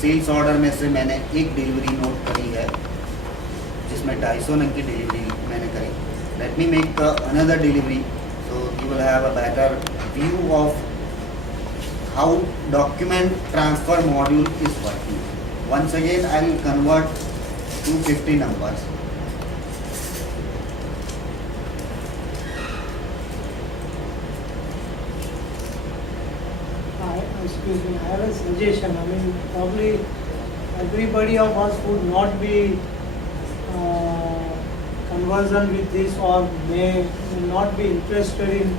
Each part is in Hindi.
सेल्स ऑर्डर में से मैंने एक डिलीवरी नोट करी है जिसमें 250 नग की डिलीवरी मैंने करी. Let me make another delivery so you will have a better view of how document transfer module is working. Once again I will convert 250 numbers. Excuse me, I have a suggestion. I mean, probably everybody of us would not be conversant with this or may not be interested in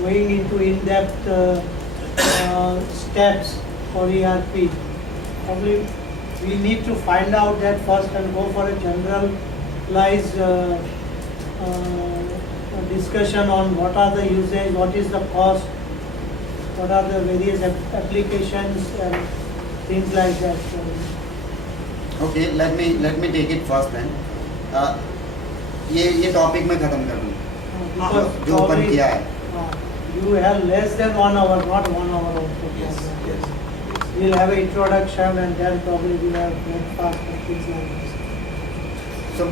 going into in-depth steps for ERP. Probably we need to find out that first and go for a generalized discussion on what are the usage, what is the cost, what are the various applications and things like that. Okay, let me take it first then. ये टॉपिक मैं खत्म कर दूँ जो ओपन किया है. You have less than 1 hour, not 1 hour also. Yes, yes. We'll have an introduction and then probably we'll have breakfast and things like this. So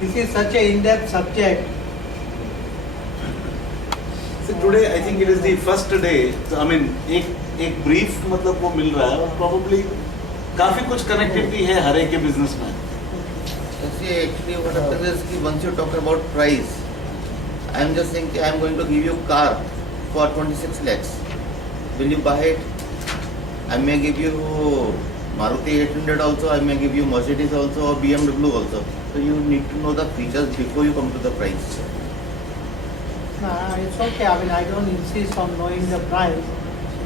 This is such an in-depth subject. So today I think it is the first day. So I mean एक brief मतलब वो मिल रहा है और probably काफी कुछ connectivity है हर एक के business में. See, actually what happens is कि once you talk about price, I am just saying I am going to give you car for 26 lakhs. Will you buy it? I may give you Maruti 800 also, I may give you Mercedes also or BMW also. So you need to know the features before you come to the price. It's okay. I mean, I don't insist on knowing the price.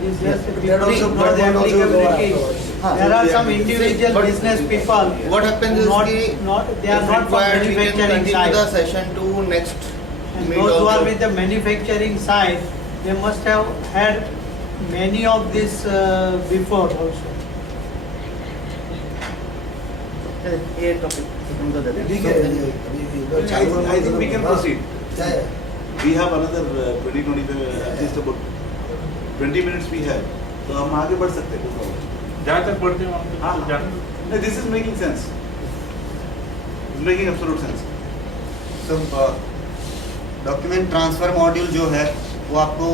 It's just But because that also- for the that also applicability. There are some individual But business people. What happens is not, कि not they are if not from required, we can manufacturing continue the side. session to next And meet those who are also. with the manufacturing side, they must have had many of this before also. ये टॉपिक खत्म कर देते ठीक है. I think we can proceed. We have another 20-25 at least about 20 minutes we have. तो हम आगे बढ़ सकते हैं. कोई problem. जहाँ तक बढ़ते हैं वहाँ हाँ तक जाना. नहीं, this is making sense. It's making absolute sense. So document transfer module जो है वो आपको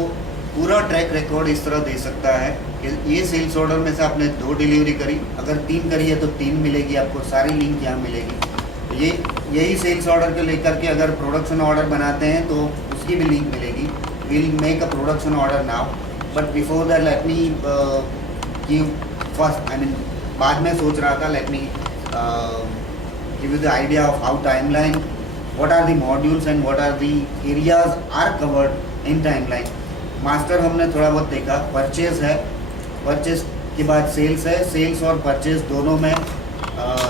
पूरा ट्रैक रिकॉर्ड इस तरह दे सकता है कि ये सेल्स ऑर्डर में से आपने 2 डिलीवरी करी, अगर 3 करी है तो 3 मिलेगी आपको, सारी लिंक यहाँ मिलेगी. यही सेल्स ऑर्डर को लेकर के अगर प्रोडक्शन ऑर्डर बनाते हैं तो उसकी भी लिंक मिलेगी. Will make a production order now, but before that let me give first, I mean बाद में सोच रहा था, let me give you the idea of how timeline, what are the modules and what are the areas are covered in timeline. Master हमने थोड़ा बहुत देखा, परचेज है, परचेज के बाद सेल्स है, सेल्स और परचेज दोनों में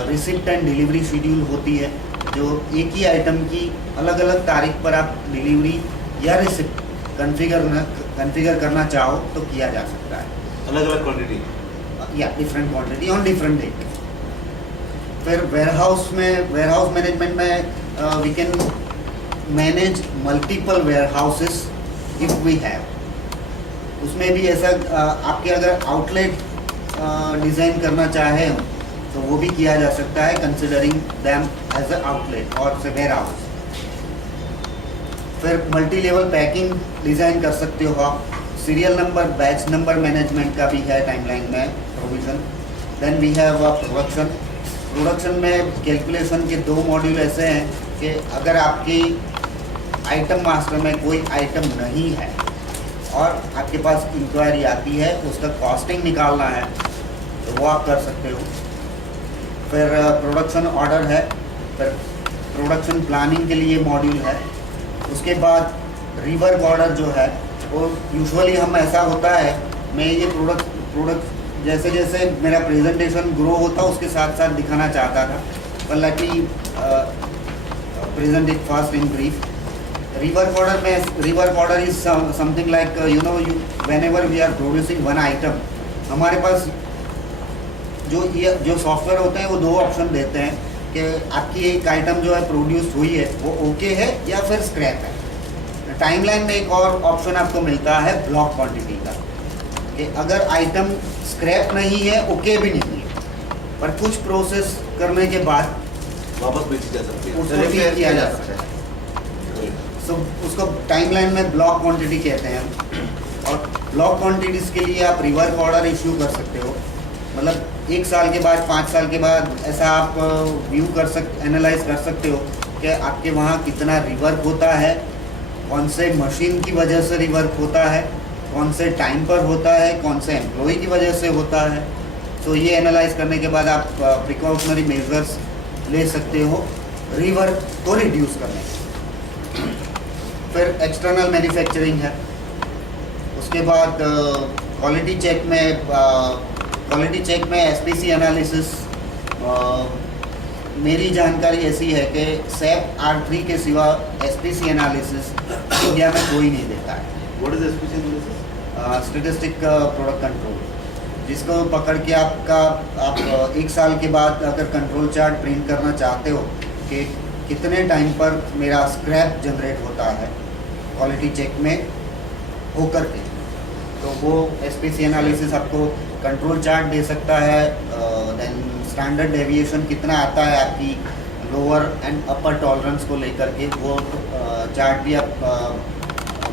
रिसिप्ट एंड डिलीवरी शेड्यूल होती है, जो एक ही आइटम की अलग अलग तारीख पर आप डिलीवरी या रिसिप्ट कन्फिगर करना चाहो तो किया जा सकता है. अलग-अलग क्वांटिटी. या different quantity on different date. फिर वेयरहाउस मैनेजमेंट में we can manage multiple warehouses if we have. उसमें भी ऐसा आपके अगर आउटलेट डिज़ाइन करना चाहे तो वो भी किया जा सकता है, considering them as a outlet और से वेयरहाउस. फिर मल्टी लेवल पैकिंग डिज़ाइन कर सकते हो आप. Serial number, batch number management का भी है टाइमलाइन में provision. Then we have production में कैलकुलेशन के 2 मॉड्यूल ऐसे हैं कि अगर आपकी आइटम मास्टर में कोई आइटम नहीं है और आपके पास इंक्वायरी आती है, उसका कॉस्टिंग निकालना है तो वो आप कर सकते हो. फिर प्रोडक्शन ऑर्डर है, फिर प्रोडक्शन प्लानिंग के लिए मॉड्यूल है. उसके बाद रिवर्क ऑर्डर जो है वो यूजुअली हम ऐसा होता है, मैं ये प्रोडक्ट जैसे जैसे मेरा प्रेजेंटेशन ग्रो होता उसके साथ साथ दिखाना चाहता था, पर let me present it fast in brief. Rework order is something like whenever we are producing one item, हमारे पास जो सॉफ्टवेयर होते हैं वो दो ऑप्शन देते हैं कि आपकी एक आइटम जो है प्रोड्यूस हुई है वो ओके है या फिर स्क्रैप है। टाइमलाइन में एक और ऑप्शन आपको मिलता है ब्लॉक क्वांटिटी का, कि अगर आइटम स्क्रैप नहीं है, ओके भी नहीं है, पर कुछ प्रोसेस करने के बाद वापस बेची जा सकती है। उसको ठीक किया जा सकता है। सो उसको टाइमलाइन में ब्लॉक क्वांटिटी कहते हैं। और ब्लॉक क्वांटिटीज़ के लिए आप रिवर्क ऑर्डर इश्यू कर सकते हो, मतलब 1 साल के बाद, 5 साल के बाद ऐसा आप व्यू कर सकते, एनालाइज कर सकते हो कि आपके वहाँ कितना रिवर्क होता है, कौन से मशीन की वजह से रिवर्क होता है, कौन से टाइम पर होता है, कौन से एम्प्लॉय की वजह से होता है। तो ये एनालाइज करने के बाद आप प्रिकॉशनरी मेजर्स ले सकते हो रिवर्क को रिड्यूस करने के। फिर एक्सटर्नल मैन्युफैक्चरिंग है। उसके बाद क्वालिटी चेक में एसपीसी एनालिसिस, मेरी जानकारी ऐसी है कि SAP R3 के सिवा एसपीसी एनालिसिस इंडिया में कोई नहीं देता है। What is SPC analysis? Statistic product control, जिसको पकड़ के आप 1 साल के बाद अगर कंट्रोल चार्ट प्रिंट करना चाहते हो कि कितने टाइम पर मेरा स्क्रैप जनरेट होता है क्वालिटी चेक में होकर के, तो वो एसपीसी एनालिसिस आपको कंट्रोल चार्ट दे सकता है। देन स्टैंडर्ड डेविएशन कितना आता है आपकी लोअर एंड अपर टॉलरेंस को लेकर के, वो चार्ट भी आप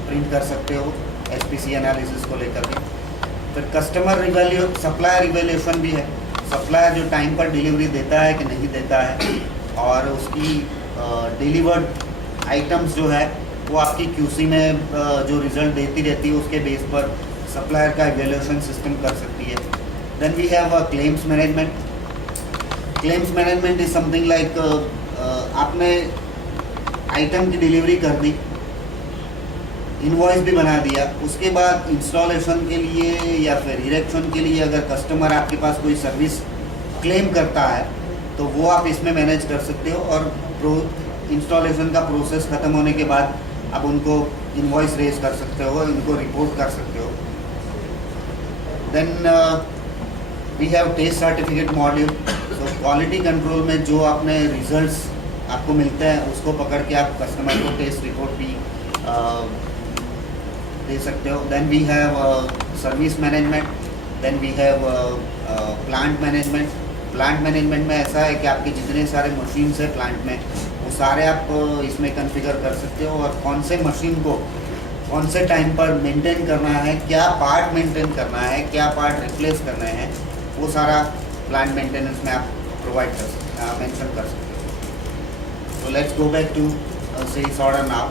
प्रिंट कर सकते हो एसपीसी एनालिसिस को लेकर के। फिर कस्टमर सप्लायर रिवैल्यूएशन भी है, सप्लायर जो टाइम पर डिलीवरी देता है कि नहीं देता है, और उसकी डिलीवर्ड आइटम्स जो है वो आपकी क्यूसी में जो रिजल्ट देती रहती है उसके बेस पर सप्लायर का इवैल्यूएशन सिस्टम कर सकती है। Then we have claims management. Claims management is something like आपने आइटम की डिलीवरी कर दी, इनवॉइस भी बना दिया, उसके बाद इंस्टॉलेशन के लिए या फिर इरेक्शन के लिए अगर कस्टमर आपके पास कोई सर्विस क्लेम करता है तो वो आप इसमें मैनेज कर सकते हो, और इंस्टॉलेशन का प्रोसेस ख़त्म होने के बाद आप उनको इनवॉइस रेज कर सकते हो, उनको रिपोर्ट कर सकते हो। Then we have test certificate module. तो क्वालिटी कंट्रोल में जो आपने रिजल्ट्स आपको मिलते हैं उसको पकड़ के आप कस्टमर को टेस्ट रिपोर्ट भी दे सकते हो। Then we have service management, then we have plant management. Plant management में ऐसा है कि आपके जितने सारे मशीन्स हैं प्लांट में, वो सारे आप इसमें कॉन्फ़िगर कर सकते हो, और कौन से मशीन को कौन से टाइम पर मेंटेन करना है, क्या पार्ट मेंटेन करना है, क्या पार्ट रिप्लेस करने हैं, वो सारा प्लांट मेंटेनेंस में आप प्रोवाइड कर सकते हैं, मेंशन कर सकते हो। So let's go back to sales order now.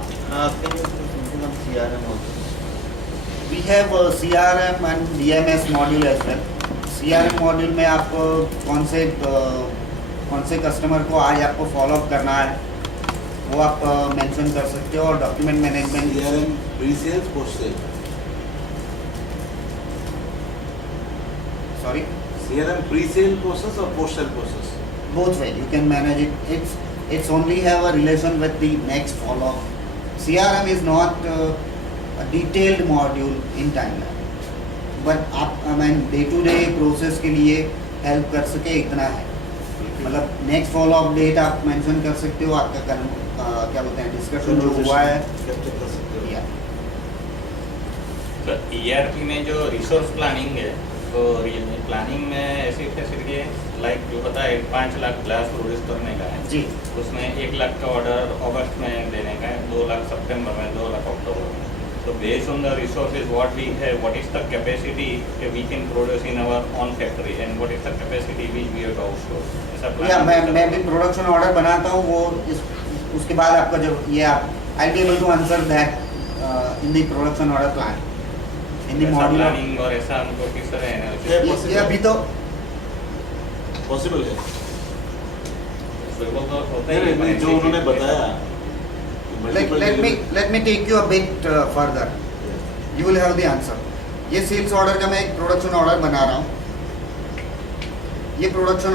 Can you do something on CRM also? We have CRM and DMS module as well. CRM module में आप कौन से कस्टमर को आज आपको फॉलो अप करना है वो आप मेंशन कर सकते हो, और document management CRM pre-sales, post-sale. Sorry CRM pre-sale process or post-sale process? both way you can manage it. It's only have a relation with the next follow up. CRM is not a detailed module in timeline, but आप डे टू डे प्रोसेस के लिए हेल्प कर सके इतना है। मतलब नेक्स्ट फॉलो अप डेट आप मेंशन कर सकते हो, आपका क्या बोलते हैं डिस्कशन जो हुआ है। Capture कर सकते हो। या तो ERP में जो रिसोर्स प्लानिंग है, तो प्लानिंग में ऐसी फैसिलिटी है लाइक जो पता है 5 लाख ग्लास प्रोड्यूस करने का है जी, उसमें 1 लाख का ऑर्डर अगस्त में देने का है, 2 लाख सितंबर में, 2 लाख अक्टूबर में। तो based on the resources what we have, what is the capacity we can produce in our on factory and what is the capacity which we have to outsource. ऐसा या प्लान मैं भी प्रोडक्शन ऑर्डर बनाता हूँ, वो उसके बाद आपका जो ये आप I be able to answer that in the production order plan in the module. Planning और ऐसा हमको किस तरह है ये अभी तो पॉसिबल है। बिल्कुल तो होता ही है, नहीं, जो उन्होंने बताया let me take you a bit further. You will have the answer. ये सेल्स ऑर्डर का मैं एक प्रोडक्शन ऑर्डर बना रहा हूँ। ये प्रोडक्शन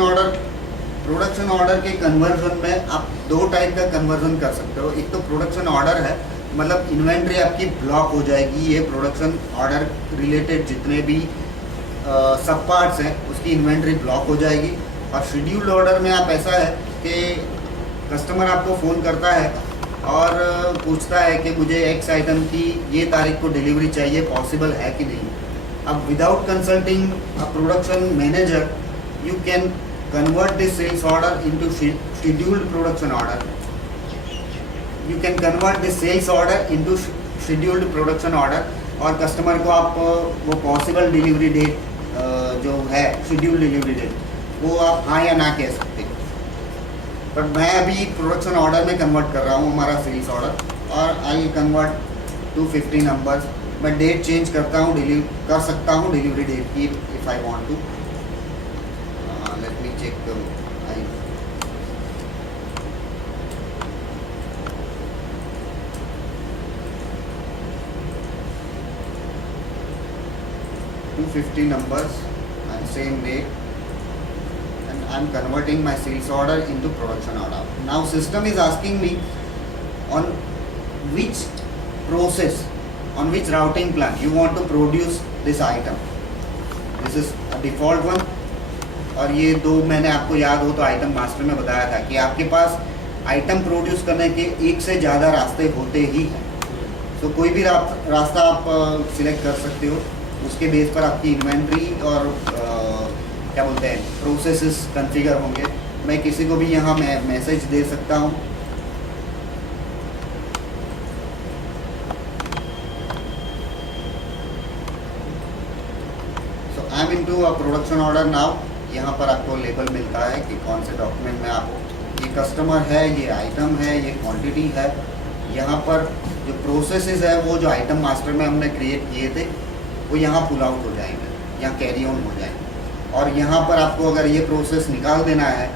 ऑर्डर के कन्वर्जन में आप 2 टाइप का कन्वर्जन कर सकते हो। एक तो प्रोडक्शन ऑर्डर है, मतलब इन्वेंट्री आपकी ब्लॉक हो जाएगी, ये प्रोडक्शन ऑर्डर रिलेटेड जितने भी सब पार्ट्स हैं उसकी इन्वेंट्री ब्लॉक हो जाएगी। और शेड्यूल्ड ऑर्डर में आप ऐसा है कि कस्टमर आपको फ़ोन करता है और पूछता है कि मुझे एक्स आइटम की ये तारीख को डिलीवरी चाहिए, पॉसिबल है कि नहीं। अब without consulting a production manager you can convert this sales order into scheduled production order. You can convert this sales order into scheduled production order और कस्टमर को आप वो पॉसिबल डिलीवरी डेट जो है शेड्यूल्ड डिलीवरी डेट वो आप हाँ या ना कह सकते हैं। बट मैं अभी प्रोडक्शन ऑर्डर में कन्वर्ट कर रहा हूँ हमारा सेल्स ऑर्डर और आई कन्वर्ट टू 50 नंबर्स। मैं डेट चेंज करता हूँ, कर सकता हूँ डिलीवरी डेट की if I want to. Let me check. I 250 numbers and same date, and I'm converting my sales order into production order. Now system is asking me on which process, on which routing plan you want to produce this item. This is a default one. और ये दो मैंने आपको याद हो तो आइटम मास्टर में बताया था कि आपके पास आइटम प्रोड्यूस करने के एक से ज़्यादा रास्ते होते ही हैं। तो कोई भी रास्ता आप सिलेक्ट कर सकते हो, उसके बेस पर आपकी इन्वेंट्री और क्या बोलते हैं प्रोसेसेस कॉन्फ़िगर होंगे। मैं किसी को भी यहाँ मैसेज दे सकता हूँ। So I am into a production order now. यहाँ पर आपको लेबल मिलता है कि कौन से डॉक्यूमेंट में आप ये कस्टमर है, ये आइटम है, ये क्वांटिटी है। यहाँ पर जो प्रोसेसेस है वो जो आइटम मास्टर में हमने क्रिएट किए थे वो यहाँ पुल आउट हो जाएंगे, यहाँ कैरी ऑन हो जाएंगे। और यहाँ पर आपको अगर ये प्रोसेस निकाल देना है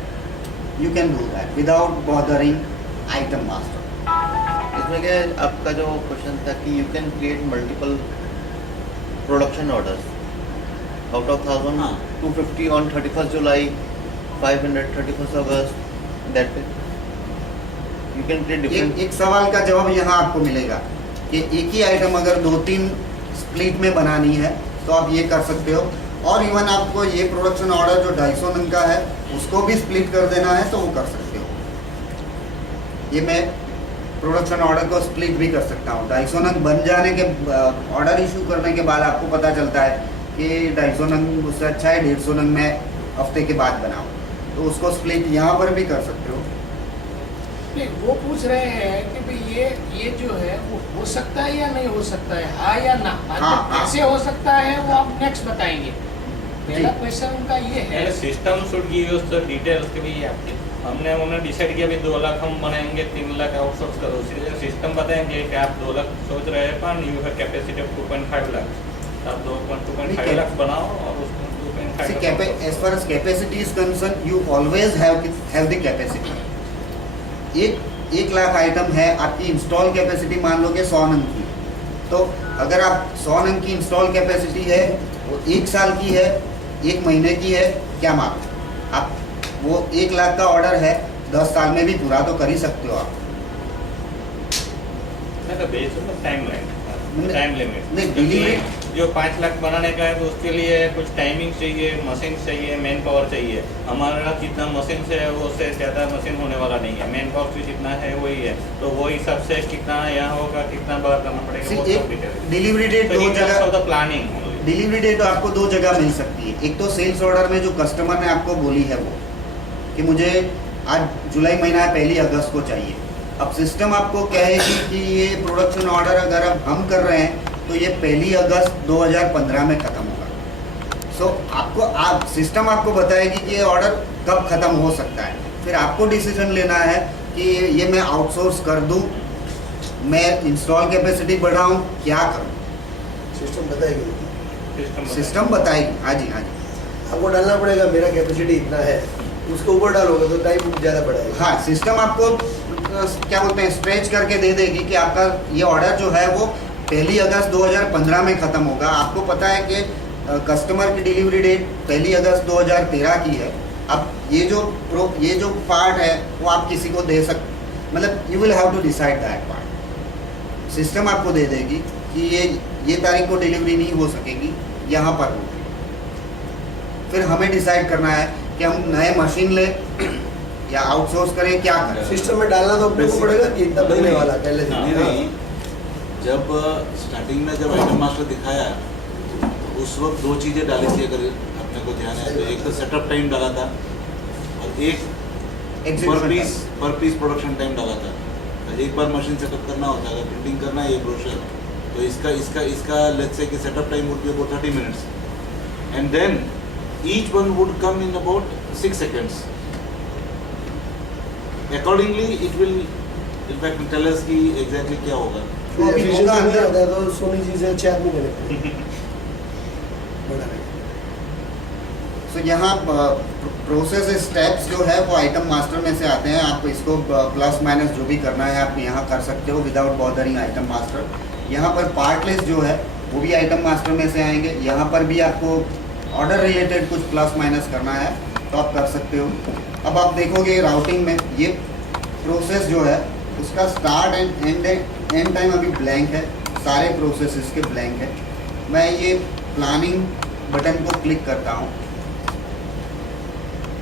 you can do that without bothering item master. इसमें क्या है, आपका जो क्वेश्चन था कि you can create multiple production orders out of 1000 हाँ। 250 on 31st July 500 31st August that you can create different. एक सवाल का जवाब यहाँ आपको मिलेगा कि एक ही आइटम अगर 2-3 स्प्लिट में बनानी है तो आप ये कर सकते हो। और इवन आपको ये प्रोडक्शन ऑर्डर जो 250 नंग का है उसको भी स्प्लिट कर देना है तो वो कर सकते हो। ये मैं प्रोडक्शन ऑर्डर को स्प्लिट भी कर सकता हूँ। 250 नंग बन जाने के ऑर्डर इशू करने के बाद आपको पता चलता है कि 250 नंग उससे अच्छा है 150 नंग में हफ्ते के बाद बनाओ, तो उसको स्प्लिट यहाँ पर भी कर सकते हो। नहीं, वो पूछ रहे हैं कि भाई ये जो है वो हो सकता है या नहीं हो सकता है, हाँ या ना। हाँ, कैसे हो सकता है वो आप नेक्स्ट बताएंगे। पहला क्वेश्चन उनका ये है system should give us the details कि भाई आपके हमने डिसाइड किया भाई 2 लाख हम बनाएंगे, 3 लाख आउटसोर्स करो। इसलिए सिस्टम बताएंगे कि आप 2 लाख सोच रहे हैं पर you have capacity of 2.5 lakh, आप 2.5 लाख बनाओ और उसको 2.5 lakh. As far as capacity is concerned, you always have the capacity. एक लाख आइटम है, आपकी इंस्टॉल कैपेसिटी मान लो कि 100 नंग की, तो अगर आप 100 नंग की इंस्टॉल कैपेसिटी है वो 1 साल की है, 1 महीने की है, क्या मानो आप वो 1 लाख का ऑर्डर है 10 साल में भी पूरा तो कर ही सकते हो आप। टाइम लिमिट नहीं, डिलीवरी जो 5 लाख बनाने का है तो उसके लिए कुछ टाइमिंग चाहिए, मशीन चाहिए, मैन पावर चाहिए। हमारा जितना मशीन से है वो से ज़्यादा मशीन होने वाला नहीं है, मैन पावर भी जितना है वही है, तो वो हिसाब से कितना यहाँ होगा, कितना बार करना पड़ेगा वो सब डिटेल। डिलीवरी डेट 2 जगह, प्लानिंग डिलीवरी डेट आपको 2 जगह मिल सकती है। एक तो सेल्स ऑर्डर में जो कस्टमर ने आपको बोली है वो कि मुझे आज जुलाई महीना है 1 अगस्त को चाहिए। अब सिस्टम आपको कहेगी कि ये प्रोडक्शन ऑर्डर अगर अब हम कर रहे हैं तो ये 1 अगस्त 2015 में ख़त्म होगा। सो आपको सिस्टम आपको बताएगी कि ये ऑर्डर कब ख़त्म हो सकता है। फिर आपको डिसीजन लेना है कि ये मैं आउटसोर्स कर दूं, मैं इंस्टॉल कैपेसिटी बढ़ाऊं, क्या करूं। सिस्टम बताएगी, सिस्टम बताएगी। हाँ जी, हाँ जी। आपको डालना पड़ेगा मेरा कैपेसिटी इतना है, उसके ऊपर डालोगे तो टाइम ज़्यादा बढ़ाएगा। हाँ, सिस्टम आपको क्या बोलते हैं स्ट्रेच करके दे देगी कि आपका ये ऑर्डर जो है वो 1 अगस्त 2015 में ख़त्म होगा। आपको पता है कि कस्टमर की डिलीवरी डेट 1 अगस्त 2013 की है। अब ये जो पार्ट है वो आप किसी को दे सकते, मतलब you will have to decide that part. System आपको दे देगी कि ये तारीख को डिलीवरी नहीं हो सकेगी, यहाँ पर होगी। फिर हमें डिसाइड करना है कि हम नए मशीन ले या आउटसोर्स करें, क्या करें। सिस्टम में डालना तो अपने को पड़ेगा कि इतना बनने वाला पहले से। नहीं नहीं, जब स्टार्टिंग में जब आइटम मास्टर दिखाया उस वक्त दो चीज़ें डाली थी, अगर अपने को ध्यान है तो। एक तो सेटअप टाइम डाला था और एक पर पीस प्रोडक्शन टाइम डाला था। एक बार मशीन सेटअप करना होता है, अगर प्रिंटिंग करना है ये ब्रोशर, तो इसका लेट्स से कि setup time would be about 30 minutes and then each one would come in about 6 seconds. Accordingly it will in fact tell us कि exactly क्या होगा। तो अभी efficiency होगा नहीं अंदर। आता है तो सोनी जी से 6 आदमी करेक्ट बड़ा है। सो यहाँ प्रोसेस स्टेप्स जो है वो आइटम मास्टर में से आते हैं। आप इसको प्लस माइनस जो भी करना है आप यहाँ कर सकते हो विदाउट बॉदरिंग आइटम मास्टर। यहाँ पर पार्ट लिस्ट जो है वो भी आइटम मास्टर में से आएंगे। यहाँ पर भी आपको ऑर्डर रिलेटेड कुछ प्लस माइनस करना है तो आप कर सकते हो। अब आप देखोगे राउटिंग में ये प्रोसेस जो है उसका स्टार्ट एंड एंड टाइम अभी ब्लैंक है, सारे प्रोसेस इसके ब्लैंक है। मैं ये प्लानिंग बटन को क्लिक करता हूँ।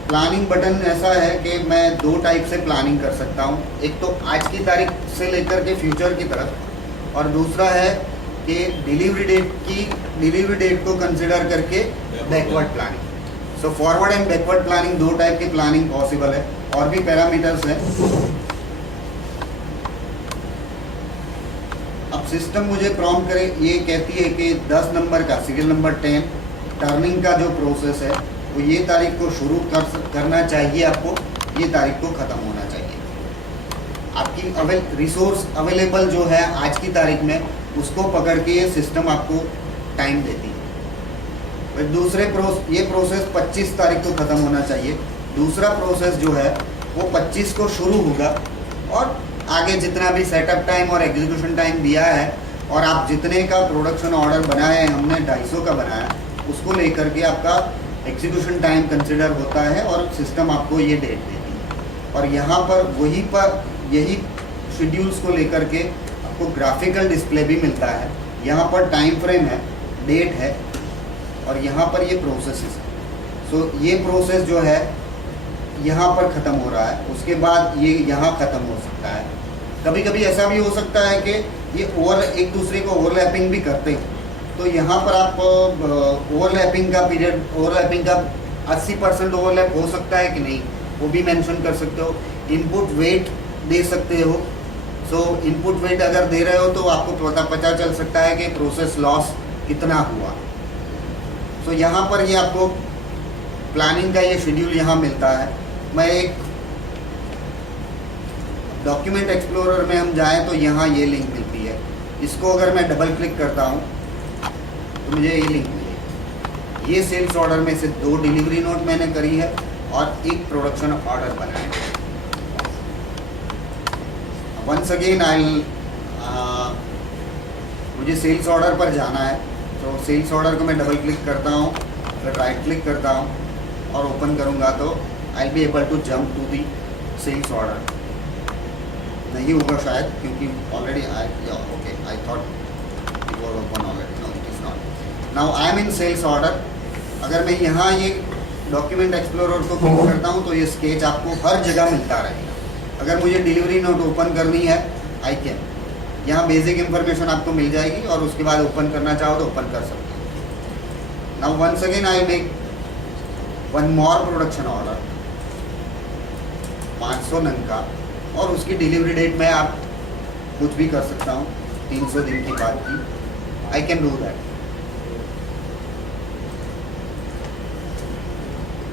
प्लानिंग बटन ऐसा है कि मैं दो टाइप से प्लानिंग कर सकता हूँ, एक तो आज की तारीख से लेकर के फ्यूचर की तरफ, और दूसरा है कि डिलीवरी डेट को कंसिडर करके backward planning. So forward and backward planning दो टाइप की प्लानिंग पॉसिबल है। और भी पैरामीटर्स हैं। अब सिस्टम मुझे प्रॉम्प्ट करे, ये कहती है कि 10 नंबर का सीरियल नंबर 10 टर्निंग का जो प्रोसेस है वो ये तारीख को शुरू करना चाहिए, आपको ये तारीख को ख़त्म होना चाहिए। आपकी रिसोर्स अवेलेबल जो है आज की तारीख में उसको पकड़ के ये सिस्टम आपको टाइम देती है। फिर ये प्रोसेस 25 तारीख को ख़त्म होना चाहिए। दूसरा प्रोसेस जो है वो 25 को शुरू होगा और आगे जितना भी सेटअप टाइम और एग्जीक्यूशन टाइम दिया है और आप जितने का प्रोडक्शन ऑर्डर बनाया है, हमने 250 का बनाया, उसको लेकर के आपका एग्जीक्यूशन टाइम कंसिडर होता है और सिस्टम आपको ये डेट देती है। और यहाँ पर यही शेड्यूल्स को लेकर के आपको ग्राफिकल डिस्प्ले भी मिलता है। यहाँ पर टाइम फ्रेम है, डेट है और यहाँ पर ये प्रोसेसेस है। सो ये प्रोसेस जो है यहाँ पर ख़त्म हो रहा है, उसके बाद ये यहाँ ख़त्म हो सकता है। कभी कभी ऐसा भी हो सकता है कि ये एक दूसरे को ओवरलैपिंग भी करते हैं, तो यहाँ पर आप ओवरलैपिंग का 80% ओवरलैप हो सकता है कि नहीं वो भी मेंशन कर सकते हो। इनपुट वेट दे सकते हो। सो इनपुट वेट अगर दे रहे हो तो आपको पता चल सकता है कि प्रोसेस लॉस कितना हुआ। सो यहाँ पर ये आपको प्लानिंग का ये शेड्यूल यहाँ मिलता है। मैं एक डॉक्यूमेंट एक्सप्लोरर में हम जाएं तो यहाँ ये लिंक मिलती है। इसको अगर मैं डबल क्लिक करता हूँ तो मुझे ये लिंक मिलेगी। ये सेल्स ऑर्डर में से 2 डिलीवरी नोट मैंने करी है और 1 प्रोडक्शन ऑर्डर बनाया है। वंस अगेन मुझे सेल्स ऑर्डर पर जाना है, तो सेल्स ऑर्डर को मैं डबल क्लिक करता हूँ, फिर राइट क्लिक करता हूँ और ओपन करूँगा तो I will be able to jump to the sales order. नहीं होगा शायद क्योंकि already I thought it was open already. No it is not. Now I am in sales order. अगर मैं यहाँ ये डॉक्यूमेंट एक्सप्लोरर को क्लिक करता हूँ तो ये स्केच आपको हर जगह मिलता रहेगा। अगर मुझे डिलीवरी नोट ओपन करनी है आई कैन, यहाँ बेसिक इन्फॉर्मेशन आपको मिल जाएगी और उसके बाद ओपन करना चाहो तो ओपन कर सकते हो। Now once again I make 1 more production order 500 नंग का, और उसकी डिलीवरी डेट में आप कुछ भी कर सकता हूँ 300 दिन की बाद की। I can do that.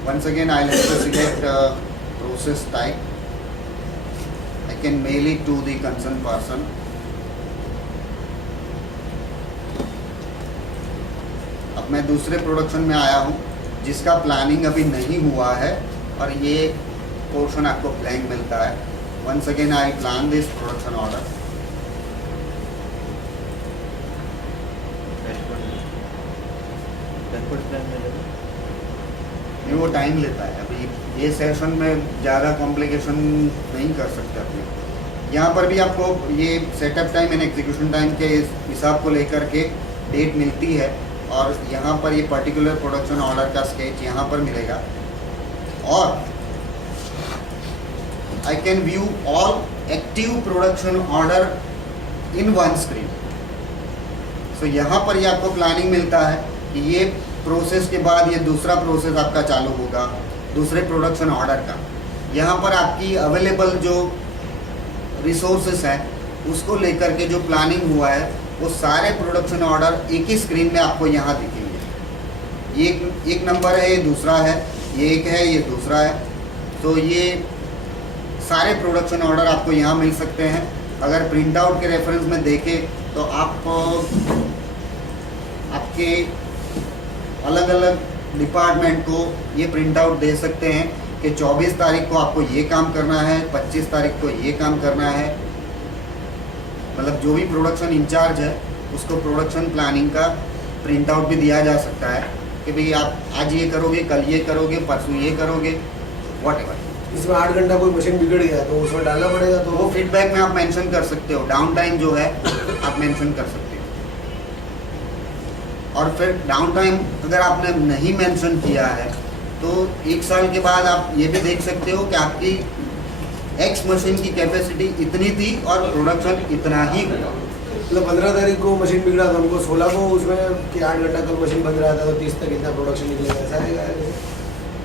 Once again I let to select process type. I can mail it to the concern person. अब मैं दूसरे प्रोडक्शन में आया हूँ जिसका प्लानिंग अभी नहीं हुआ है और ये पोर्शन आपको ब्लैंक मिलता है। Once again I plan this production order. नहीं, वो टाइम लेता है। अभी ये सेशन में ज़्यादा कॉम्प्लिकेशन नहीं कर सकते अपने। यहाँ पर भी आपको ये setup time and execution time के हिसाब को लेकर के डेट मिलती है और यहाँ पर ये पर्टिकुलर प्रोडक्शन ऑर्डर का स्केच यहाँ पर मिलेगा और I can view all active production order in one screen. So यहाँ पर ये आपको प्लानिंग मिलता है कि ये प्रोसेस के बाद ये दूसरा प्रोसेस आपका चालू होगा दूसरे प्रोडक्शन ऑर्डर का। यहाँ पर आपकी अवेलेबल जो रिसोर्सेस हैं उसको लेकर के जो प्लानिंग हुआ है वो सारे प्रोडक्शन ऑर्डर एक ही स्क्रीन में आपको यहाँ दिखेंगे। ये एक नंबर है, ये दूसरा है, ये एक है, ये दूसरा है। तो ये सारे प्रोडक्शन ऑर्डर आपको यहाँ मिल सकते हैं। अगर प्रिंट आउट के रेफरेंस में देखें तो आप आपके अलग अलग डिपार्टमेंट को ये प्रिंट आउट दे सकते हैं कि 24 तारीख को आपको ये काम करना है, 25 तारीख को ये काम करना है। मतलब जो भी प्रोडक्शन इंचार्ज है उसको प्रोडक्शन प्लानिंग का प्रिंट आउट भी दिया जा सकता है कि भाई आप आज ये करोगे, कल ये करोगे, परसों ये करोगे, व्हाटएवर। इसमें 8 घंटा कोई मशीन बिगड़ गया तो उसमें डालना पड़ेगा, तो वो फीडबैक में आप मेंशन कर सकते हो, डाउन टाइम जो है आप मेंशन कर सकते हो। और फिर डाउन टाइम अगर आपने नहीं मेंशन किया है तो 1 साल के बाद आप ये भी देख सकते हो कि आपकी एक्स मशीन की कैपेसिटी इतनी थी और प्रोडक्शन इतना ही हुआ। मतलब 15 तारीख को मशीन बिगड़ा था हमको 16 को उसमें कि 8 घंटा कल मशीन बंद रहा था तो 30 तक इतना प्रोडक्शन निकलेगा, ऐसा आएगा?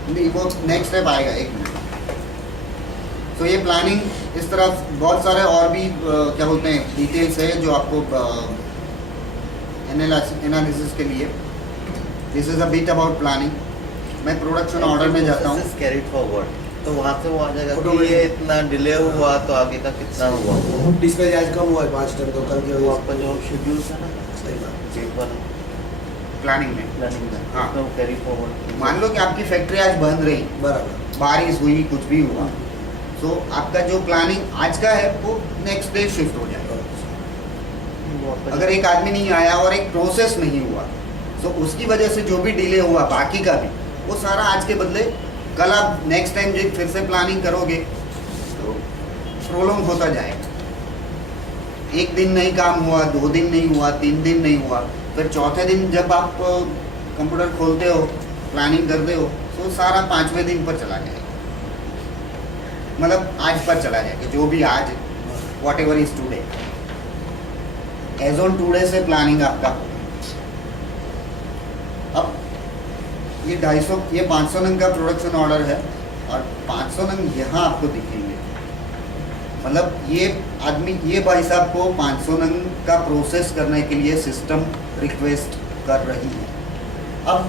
नहीं, वो नेक्स्ट स्टेप आएगा, 1 मिनट। तो ये प्लानिंग इस तरह बहुत सारे और भी क्या बोलते हैं डिटेल्स है जो आपको एनालिसिस के लिए। This is a bit about planning. मैं प्रोडक्शन ऑर्डर में जाता हूँ, कैरिड फॉरवर्ड, तो वहाँ से वो आ जाएगा कि Automatic. ये इतना डिले हुआ तो आगे का कितना हुआ। डिस्पैच आज कम हुआ है 5 टन, तो कल के वो वो आपका जो शेड्यूल था ना सही बात। चेक वाला प्लानिंग में। प्लानिंग में, हाँ। उसमें वो कैरी फॉरवर्ड। मान लो कि आपकी फैक्ट्री आज बंद रही, बराबर। बारिश हुई, कुछ भी हुआ, तो आपका जो प्लानिंग आज का है वो नेक्स्ट डे शिफ्ट हो जाएगा। वो आपका अगर एक आदमी नहीं आया और एक प्रोसेस नहीं हुआ तो उसकी वजह से जो भी डिले हुआ बाकी का भी वो सारा आज के बदले कल आप नेक्स्ट टाइम जब फिर से प्लानिंग करोगे तो प्रोलॉन्ग होता जाएगा। 1 दिन नहीं काम हुआ, 2 दिन नहीं हुआ, 3 दिन नहीं हुआ, फिर चौथे दिन जब आप कंप्यूटर खोलते हो, प्लानिंग करते हो तो सारा 5वें दिन पर चला जाएगा। मतलब आज पर चला जाएगा, जो भी आज whatever is today, as on today से प्लानिंग आपका होगा। अब ये 250 ये 500 नंग का प्रोडक्शन ऑर्डर है और 500 नंग यहाँ आपको दिखेंगे। मतलब ये आदमी, ये भाई साहब को 500 नंग का प्रोसेस करने के लिए सिस्टम रिक्वेस्ट कर रही है। अब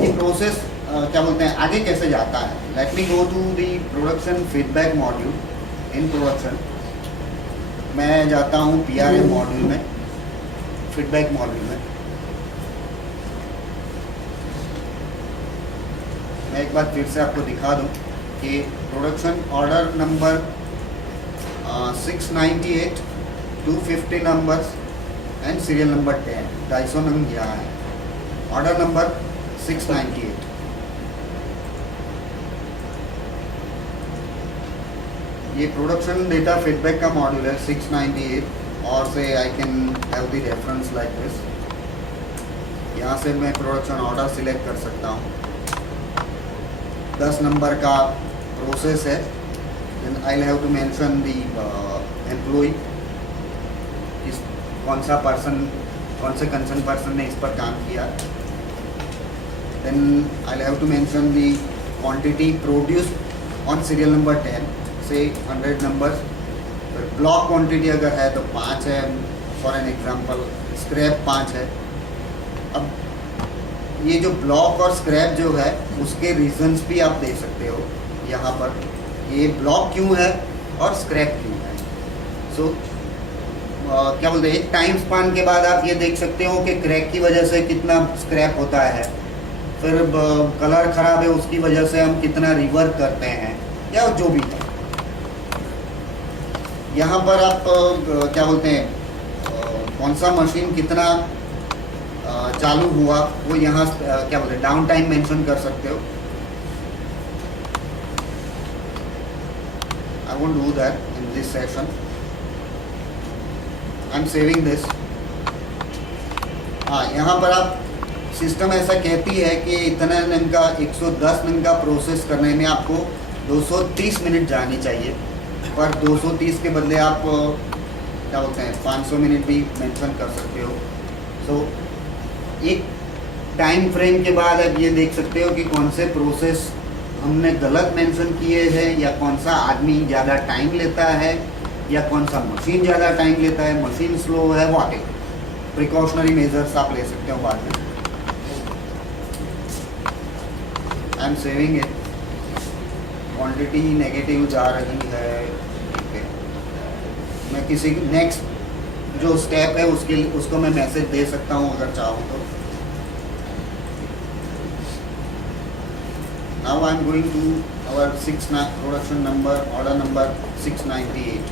ये प्रोसेस क्या बोलते हैं आगे कैसे जाता है। Let me go to the production feedback module. In production मैं जाता हूँ PRM मॉड्यूल में, फीडबैक मॉड्यूल में। मैं एक बार फिर से आपको दिखा दूं कि production order number 698, 250 numbers and serial number 10, 250 number यहाँ है। Order number 698। ये प्रोडक्शन डेटा फीडबैक का मॉड्यूल है 698 और से I can have the reference like this. यहाँ से मैं प्रोडक्शन ऑर्डर सिलेक्ट कर सकता हूँ। 10 नंबर का प्रोसेस है, then I have to mention the employee, कौन सा पर्सन, कौन से कंसर्न पर्सन ने इस पर काम किया। Then I have to mention the quantity produced on serial number 10 से 100 नंबर्स। ब्लॉक क्वांटिटी अगर है तो 5 है, फॉर एन एग्जांपल स्क्रैप 5 है। अब ये जो ब्लॉक और स्क्रैप जो है उसके रीजंस भी आप दे सकते हो यहाँ पर, ये ब्लॉक क्यों है और स्क्रैप क्यों है। सो क्या बोलते हैं, एक टाइम स्पान के बाद आप ये देख सकते हो कि क्रैक की वजह से कितना स्क्रैप होता है, फिर कलर ख़राब है उसकी वजह से हम कितना रिवर्क करते हैं, या जो भी है। यहाँ पर आप क्या बोलते हैं कौन सा मशीन कितना चालू हुआ वो यहाँ क्या बोलते हैं डाउन टाइम मेंशन कर सकते हो। I won't do that in this session. I'm saving this. हाँ, यहाँ पर आप सिस्टम ऐसा कहती है कि इतना नंग का 110 नंग का प्रोसेस करने में आपको 230 मिनट जानी चाहिए, पर 230 के बदले आप क्या बोलते हैं 500 मिनट भी मेंशन कर सकते हो। सो एक टाइम फ्रेम के बाद आप ये देख सकते हो कि कौन से प्रोसेस हमने गलत मेंशन किए हैं, या कौन सा आदमी ज़्यादा टाइम लेता है, या कौन सा मशीन ज़्यादा टाइम लेता है, मशीन स्लो है, वॉट एवर प्रिकॉशनरी मेजर्स आप ले सकते हो बाद में। I am saving it, quantity negative जा रही है, ठीक है। मैं किसी नेक्स्ट जो स्टेप है उसको मैं मैसेज दे सकता हूँ अगर चाहूँ तो। Now I am going to our production number, order number 698।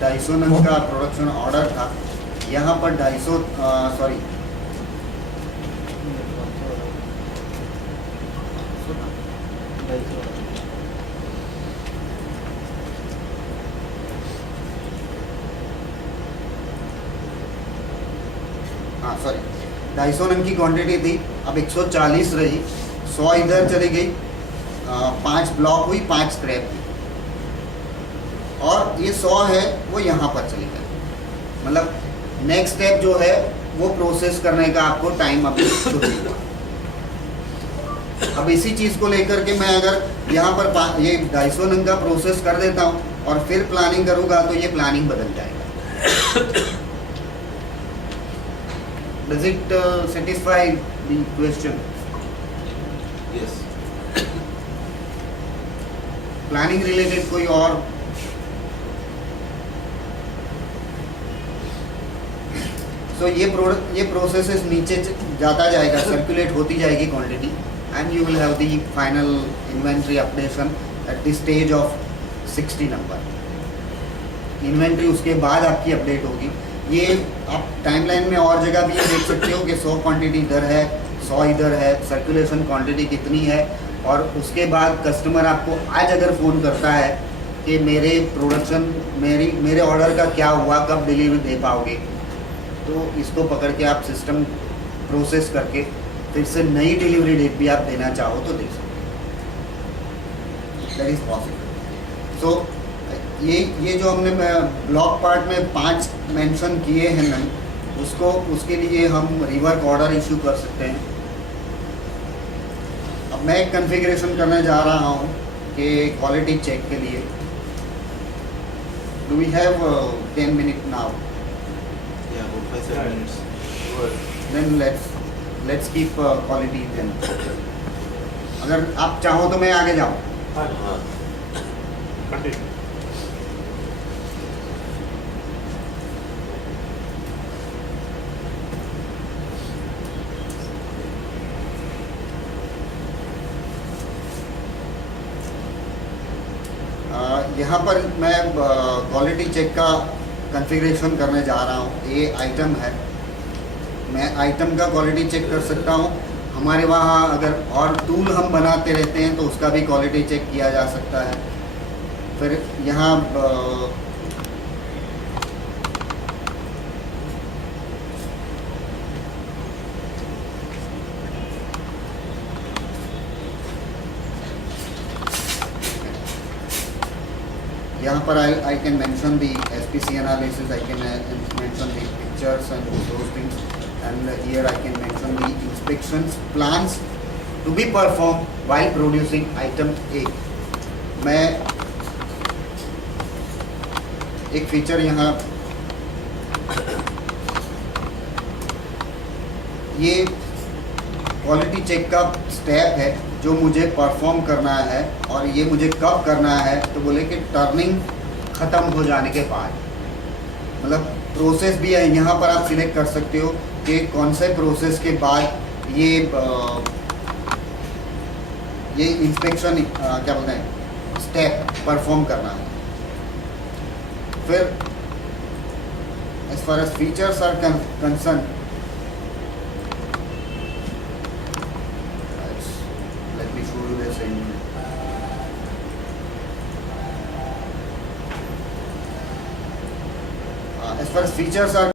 250 नंग का प्रोडक्शन ऑर्डर था, यहाँ पर 250 सॉरी हाँ सॉरी 250 नंग की क्वांटिटी थी, अब 140 रही, 100 इधर चली गई, 5 ब्लॉक हुई, 5 स्क्रैप हुई, और ये 100 है वो यहाँ पर चली गई। मतलब नेक्स्ट स्टेप जो है वो प्रोसेस करने का आपको टाइम अभी शुरू हुआ। अब इसी चीज़ को लेकर के मैं अगर यहाँ पर ये 250 नंग का प्रोसेस कर देता हूँ और फिर प्लानिंग करूँगा तो ये प्लानिंग बदल जाएगा। Does it satisfy the question? Yes. Planning related कोई और? सो ये प्रोसेस नीचे जाता जाएगा, सर्कुलेट होती जाएगी quantity, and you will have the final inventory updation at the stage of 60 number. Inventory उसके बाद आपकी अपडेट होगी। ये आप टाइमलाइन में और जगह भी ये देख सकते हो कि 100 क्वांटिटी इधर है, 100 इधर है, सर्कुलेशन क्वांटिटी कितनी है, और उसके बाद कस्टमर आपको आज अगर फ़ोन करता है कि मेरे प्रोडक्शन मेरे ऑर्डर का क्या हुआ, कब डिलीवरी दे पाओगे, तो इसको पकड़ के आप सिस्टम प्रोसेस करके फिर से नई डिलीवरी डेट भी आप देना चाहो तो दे सकते हो। That is possible. सो ये जो हमने ब्लॉक पार्ट में 5 मेंशन किए हैं ना, उसके लिए हम रिवर्क ऑर्डर इशू कर सकते हैं। अब मैं एक कॉन्फ़िगरेशन करने जा रहा हूँ कि क्वालिटी चेक के लिए। Do we have 10 minute now? Yeah, about 5-7 minutes. देन लेट्स कीप क्वालिटी देन। अगर आप चाहो तो मैं आगे जाऊँ। हाँ. यहाँ पर मैं क्वालिटी चेक का कॉन्फ़िगरेशन करने जा रहा हूँ। ये आइटम है, मैं आइटम का क्वालिटी चेक कर सकता हूँ। हमारे वहाँ अगर और टूल हम बनाते रहते हैं तो उसका भी क्वालिटी चेक किया जा सकता है। फिर यहाँ पर I can mention the SPC analysis, I can mention the pictures and those things, and here I can mention the inspections plans to be performed while producing item A. मैं एक फीचर यहाँ ये क्वालिटी चेक का स्टेप है जो मुझे परफॉर्म करना है, और ये मुझे कब करना है तो बोले कि टर्निंग ख़त्म हो जाने के बाद। मतलब प्रोसेस भी है, यहाँ पर आप सिलेक्ट कर सकते हो कि कौन से प्रोसेस के बाद ये इंस्पेक्शन क्या बोलते हैं स्टेप परफॉर्म करना है। फिर as far as features are concern, let me show you this in as far as features are